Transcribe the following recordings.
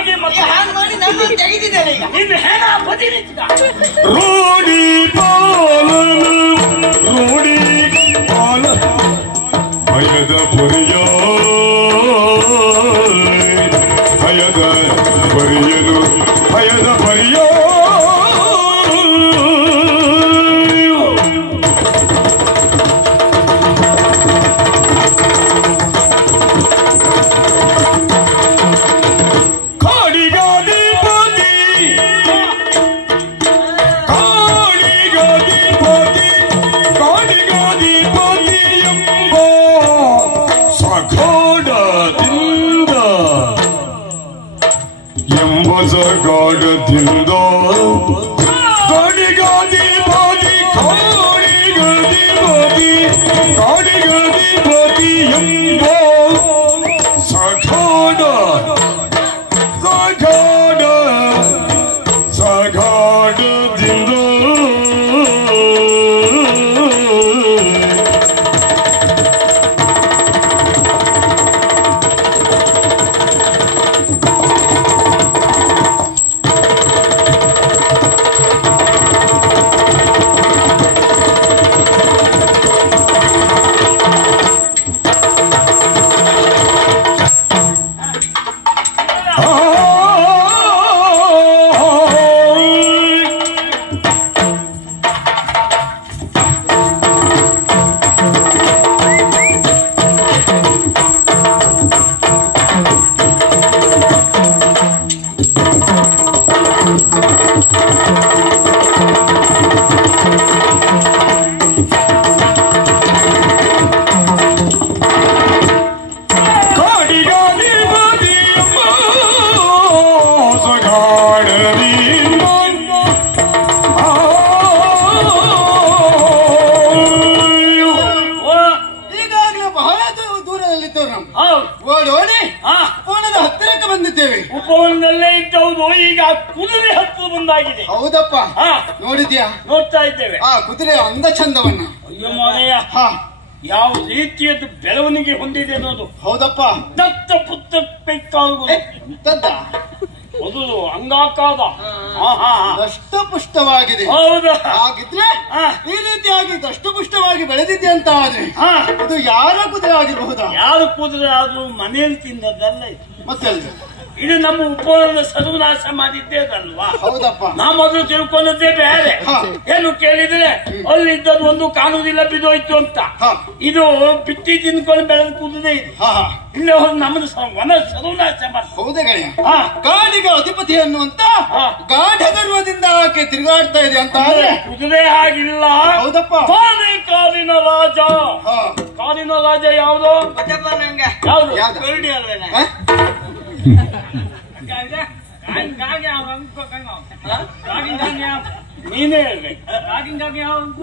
ಹಾಗೆ ಮತ್ತೆ ಮಾಡಿ ನಮ್ಮ ತೆಗೆದಿದ್ದಾರೆ ಈಗ ನಿನ್ನ ಹೆಣ ಬದಿರಿಸಿದ ರೂಢಿ ಪಾಲನು ರೂಢಿ ಪಾಲ ಭಯದ ಪುರಿಯ ಭಯದ ಪರಿಯನು ಭಯದ ಪರಿಯ ಗಾಢದಿಂದ ಗಾಡಿ ಬಾದಿ ಕಾಡಿಗದಿ ಬಾದಿ ಕಾಡಿಗದಿ ಬಾದಿ ಎಂಬ ಸಗಾಢ ಸಗಾಢ ಸಗಾಢದಿಂದ ಉಪವನದಲ್ಲೇ ಇದ್ದವರು ಈಗ ಕುದುರೆ ಹತ್ತು ಬಂದಾಗಿದೆ. ಹೌದಪ್ಪ, ನೋಡಿದ್ಯಾ? ನೋಡ್ತಾ ಇದ್ದೇವೆ ಆ ಕುದುರೆ ಅಂದ ಚಂದವನ್ನ. ಅಯ್ಯೋ ಮಾರಯ್ಯ, ಯಾವ ರೀತಿಯದ್ದು ಬೆಳವಣಿಗೆ ಹೊಂದಿದೆ ಅನ್ನೋದು. ಹೌದಪ್ಪ, ದತ್ತ ಪುತ್ರ ಬೇಕಾಗುವುದು ಅದು ಅಂಗಾಕಾದ ದಷ್ಟಪುಷ್ಟವಾಗಿದೆ. ಹೌದಾ? ಹಾಗಿದ್ರೆ ಈ ರೀತಿಯಾಗಿ ದಷ್ಟಪುಷ್ಟವಾಗಿ ಬೆಳೆದಿದೆ ಅಂತ ಆದ್ರೆ ಇದು ಯಾರ ಕುದುರೆ ಆಗಿರಬಹುದಾ? ಯಾರು ಕುದುರೆ ಆದ್ರೂ ಮನೆಯಲ್ಲಿ ತಿನ್ನದಲ್ಲ ಇದು. ಮತ್ತೆ ಇದು ನಮ್ಮ ಉಪವನ ಸರ್ವನಾಶ ಮಾಡಿದ್ದೇದಲ್ವಾ? ಹೌದಪ್ಪ, ನಾ ಮೊದಲು ತಿಳ್ಕೊಂಡದ್ದೇ ಬೇರೆ. ಏನು ಕೇಳಿದ್ರೆ ಅಲ್ಲಿದ್ದದ್ದು ಒಂದು ಕಾಣುವುದಿಲ್ಲ, ಬಿದ್ದೋಯ್ತು ಅಂತ. ಇದು ಬಿಟ್ಟಿ ತಿನ್ಕೊಂಡು ಬೆಳೆದ ಕುದುರೆ ಇದು. ಇಲ್ಲೇ ಹೋಗಿ ನಮ್ಮದು ವನ ಸರ್ವನಾಶ ಮಾಡಿ. ಹೌದೇ ಗೆಳೆಯ, ಕಾಡಿಗೆ ಅಧಿಪತಿ ಅನ್ನುವಂತ ಗಾಢ ಗರ್ವದಿಂದ ಆಕೆ ತಿರುಗಾಡ್ತಾ ಇದೆ ಅಂತ ಆದ್ರೆ ಕುದುರೆ ಹಾಗಿಲ್ಲ. ಹೌದಪ್ಪ, ಕಾಡಿನ ರಾಜ. ಕಾಡಿನ ರಾಜ ಯಾವುದು? ನೀನೇ ಹೇಳ್ಬೇಕು.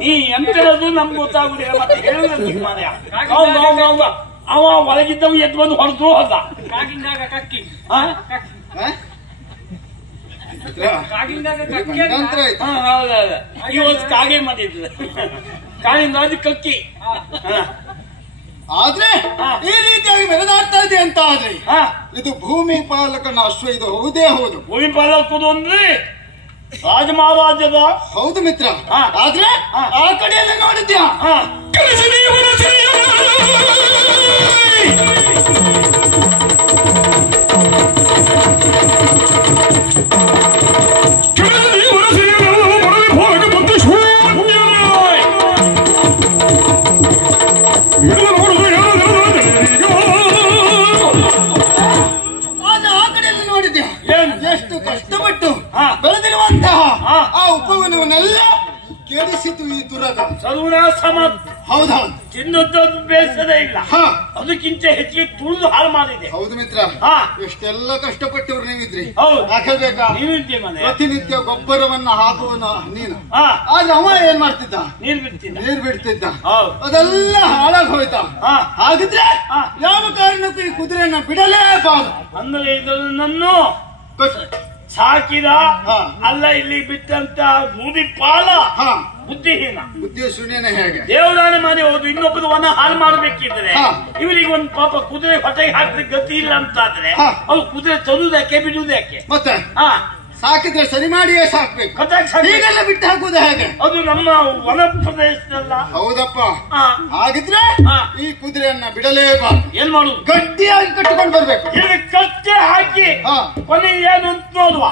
ನೀ ಎಂತರದು ನಮ್ಗೆ ಗೊತ್ತಾಗುದಿಲ್ಲ, ಮತ್ತೆ ಹೇಳುವುದಿಲ್ಲ. ಅವ ಒಳಗಿದ್ದವ ಎದ್ದು ಬಂದು ಹೊರತು ಹೋದ. ಕಕ್ಕಿ ಇವತ್ತು ಕಾಗೆ ಮಾಡಿದ್ರು. ಕಾಗಿನ ರಾಜ ಕಕ್ಕಿ. ಆದ್ರೆ ಈ ರೀತಿಯಾಗಿ ಬೆಳೆದಾಡ್ತಾ ಇದೆ ಅಂತ ಆದ್ರೆ ಇದು ಭೂಮಿ ಪಾಲಕನ ಅಶ್ವ. ಇದು ಹೌದೇ ಹೌದು. ಭೂಮಿ ಪಾಲಕದು ಅಂದ್ರೆ ರಾಜ ಮಹಾರಾಜದ. ಹೌದು ಮಿತ್ರ. ಆದ್ರೆ ಆ ಕಡೆಯಲ್ಲ ನೋಡಿದ್ಯಾ? ಎಷ್ಟು ಕಷ್ಟಪಟ್ಟು ಬೆಳೆದಿರುವಂತಹ ಆ ಉಪವನವನ್ನೆಲ್ಲ ಕೆಡಿಸಿತು ಈ ದುರಗ. ಸರ್ವನಾಶ. ಹೌದೌದು, ತಿನ್ನೋದು ಬೇಸರ ಇಲ್ಲ, ಅದಕ್ಕಿಂತ ಹೆಚ್ಚಿಗೆ ತುಳಿದು ಹಾಳು ಮಾಡಿದೆ. ಹೌದು ಮಿತ್ರ, ಎಷ್ಟೆಲ್ಲ ಕಷ್ಟಪಟ್ಟವ್ರು ನೀವಿದ್ರಿ. ಯಾಕಬೇಕಾ? ಪ್ರತಿನಿತ್ಯ ಗೊಬ್ಬರವನ್ನ ಹಾಕುವನು ನೀನು. ಆಗ ಅವ ಏನ್ ಮಾಡ್ತಿದ್ದ? ನೀರ್ ಬಿಡ್ತಿದ್ದ. ಅದೆಲ್ಲ ಹಾಳಾಗಿ ಹೋಯ್ತಾ? ಹಾಗಿದ್ರೆ ಯಾವ ಕಾರಣಕ್ಕೂ ಈ ಕುದುರೆಯನ್ನ ಬಿಡಲೇಬಾರದು. ಅಂದ್ರೆ ಇದನ್ನು ಸಾಕಿದ ಅಲ್ಲ ಇಲ್ಲಿ ಬಿಟ್ಟಂತ ಭೂಮಿ ಪಾಲ ಬುದ್ಧಿಹೀನ. ಬುದ್ಧಿಯ ಶೂನ್ಯನೇ ಹೇಗೆ? ದೇವದಾನ ಮಾಡಿ ಹೋದು ಇನ್ನೊಬ್ಬರು ವನ ಹಾಳು ಮಾಡಬೇಕಿದ್ರೆ ಇವರಿಗೆ ಒಂದು ಪಾಪ ಕುದುರೆ ಹೊಟ್ಟೆಗೆ ಹಾಕ್ಲಿಕ್ಕೆ ಗತಿ ಇಲ್ಲ ಅಂತಾದ್ರೆ ಅವ್ರು ಕುದುರೆ ತರುವುದಕ್ಕೆ ಬಿಡುವುದಕ್ಕೆ ಮತ್ತೆ ಸಾಕಿದ್ರೆ ಸರಿ ಮಾಡಿಯೇ ಸಾಕ್ಬೇಕು. ಹೀಗೆಲ್ಲ ಬಿಟ್ಟು ಹಾಕುವುದು ಹೇಗೆ? ಅದು ನಮ್ಮ ವನ ಪ್ರದೇಶದಲ್ಲ. ಹೌದಪ್ಪ. ಹಾಗಿದ್ರೆ ಈ ಕುದುರೆಯನ್ನ ಬಿಡಲೇಬಾರ್ದು. ಏನ್ ಮಾಡುದು? ಗಟ್ಟಿಯಾಗಿ ಕಟ್ಟಿಕೊಂಡು ಬರ್ಬೇಕು. ಕಟ್ಟೆ ಹಾಕಿ ಕೊನೆಗೆ ಏನು ಅಂತ ನೋಡುವ.